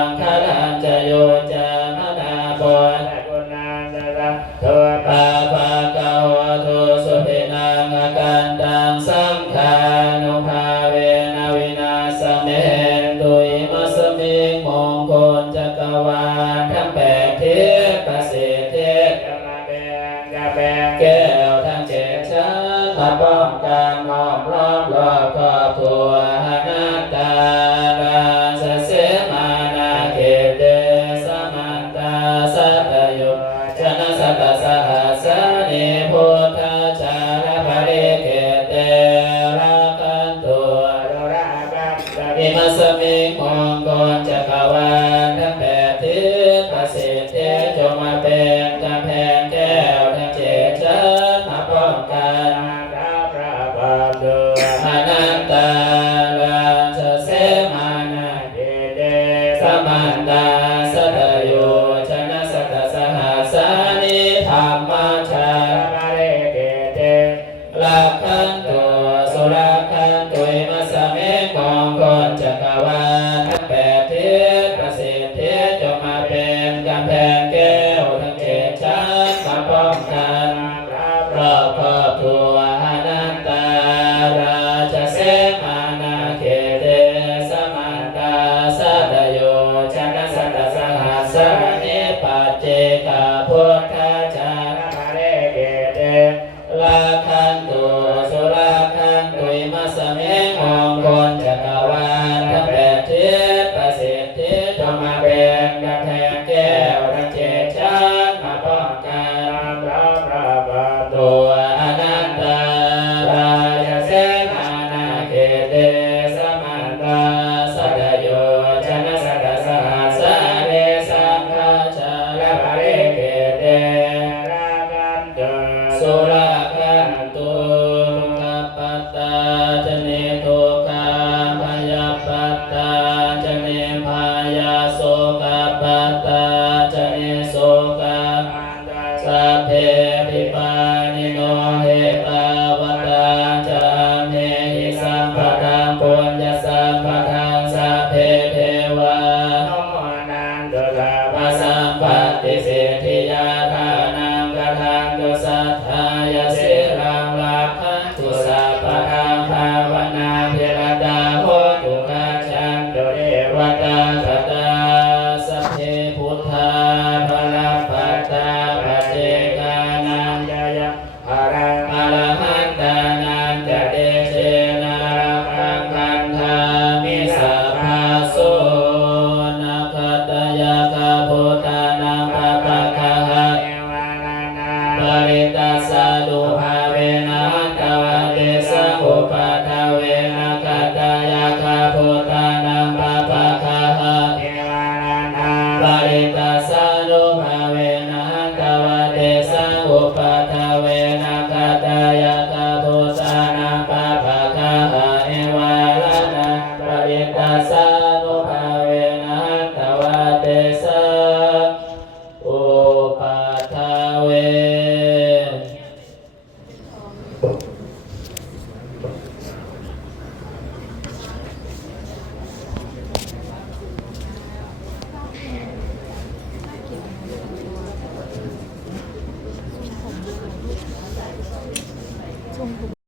คาลันจโยจามนาโพนะกุณาสระโทปาภาเกวะโทสุภินังอาการตังสังฆานุภาเวนะวินาสเมตุอิมัสมิงมงคลจักรวาลทั้งแปดทิศประสิทธิเทศจะมาเป็นจะเป็นแก้วทั้งเจ็ดชั้นมาป้องกันล้อมรอบรอบครอบครัวหนาตาราสเสมานาเขเตสมันตาสัตโยชนะสัตสหัสสนิพุทธาจารภริเกเตระกันตัวระกันอิมัสมิงมงคลจักรวาลทั้งแปดทิศประสิทธิจงมาเป็นกำแพงแก้วทั้งเจ็ดชั้นมาป้องกันพระบาทโดยอนันตาราชเสมานาเดเดสมันตาสัตโยชนะสัตสหัสสนิธรรมชาภริเกเตลักขันตุสุรักขันตุอิมัสสมิงมงคลจักรวาลทั้งแปดทิศประสิทธิจงมาเป็นกำแพงแก้วทั้งเจ็ดชั้นมาป้องกันรอบครอบครัวอนันตาราชเสมานาเขเตสมันตาสัตโยชนะสัตสหัสสนิปัจเจกพุทธาจารภริเกเตลักขันตุสุรักขันตุอิมัสสมิงมงคลจักรวาลทั้งแปดทิศประสิทธิจงมาเป็นกำแพงแก้วทั้งเจ็ดชั้นมาป้องกันพระบาทตัวอนันตาราชเสมานาเขเตสมันตาสัตโยชนะสัตสหัสสนิสังฆาชาลภริเกเตระกันตุสุราคันตุกัปปัตตาจเนตุกาพยาปัตตาจเนพายาโสกัปปัตตาจเนโสกาสัพเพปิปานิโนเหตาวตาจามเมหิสัมปะทังปุญญสัมปะทังสัพเพเทวานุโมนันตุลาภสัมปติสิทธิยาทานังกทังตุสัทธายาสิรังลักขันตุสัพพะทังภาวนาภิรดาโหตุกัจฉันตุเทวตาตตาสัพเพพุทธาภลัพพัตตาปัจเจกานันจายะอรหันตานันจะเดเชนะรักขังคันธามิสัพพะโสนะคัตตยะคาพุทธานังภะคะคะหะปริตัสสะดุภาเวนะตวะเตสะอุปะทะเวนะคัตตยะคาพุทธา